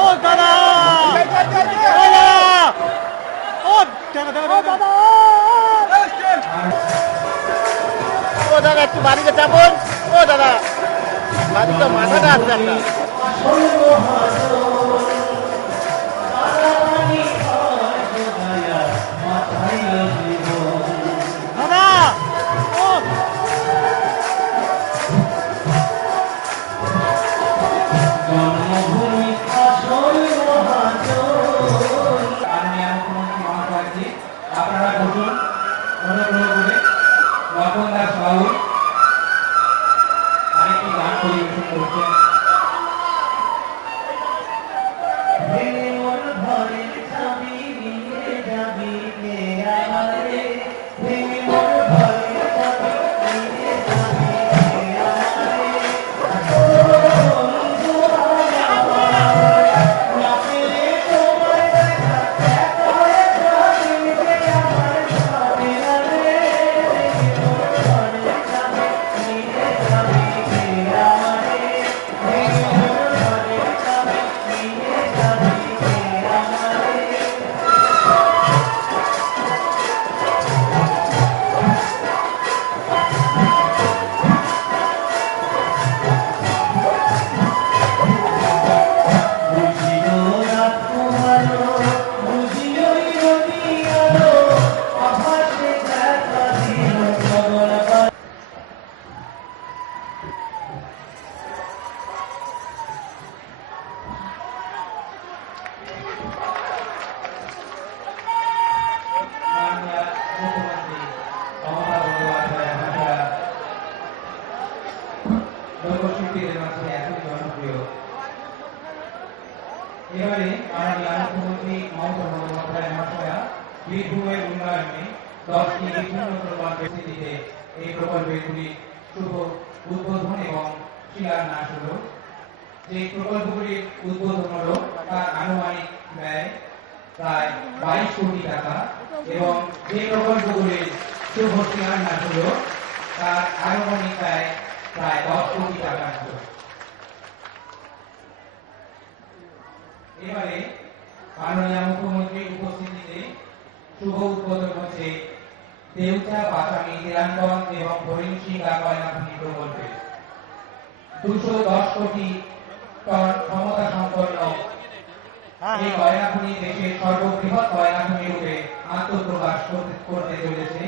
ও দাদা ও দাদা একটু বাড়িতে চাপন। ও দাদা বাড়িতে মাথাটা আছে একটা। আপনারা বসুন, অনুগ্রহ করে লক্ষণ দাস বাবু আরেকটি গান পরিবেশন করছেন। এবারে মাননীয় মুখ্যমন্ত্রী মমতা বন্দ্যোপাধ্যায় মহাশয়া বীরভূমের উন্নয়নে 10টি বিভিন্ন প্রকল্পের ভিত্তিতে এই প্রকল্পগুলি শুভ উদ্বোধন এবং শিলান্যাস হল। যে প্রকল্পগুলির উদ্বোধন হল তার আনুমানিক ব্যয় প্রায় 22 কোটি টাকা এবং যে প্রকল্পগুলির শুভ শিলান্যাস হল তার আনুমানিক ব্যয় প্রায় 10 কোটি টাকা ছিল। এবারে মাননীয় মুখ্যমন্ত্রীর উপস্থিতিতে শুভ উদ্বোধন হচ্ছে দেউচা বাসামি নিরানগঞ্জ এবং হরিণশিঙ্গা কয়লাখনি প্রকল্পে 210 কোটি টন ক্ষমতা সম্পন্ন এই কয়লাখনি দেশের সর্ববৃহৎ কয়লাখনি রূপে আত্মপ্রকাশ করতে চলেছে।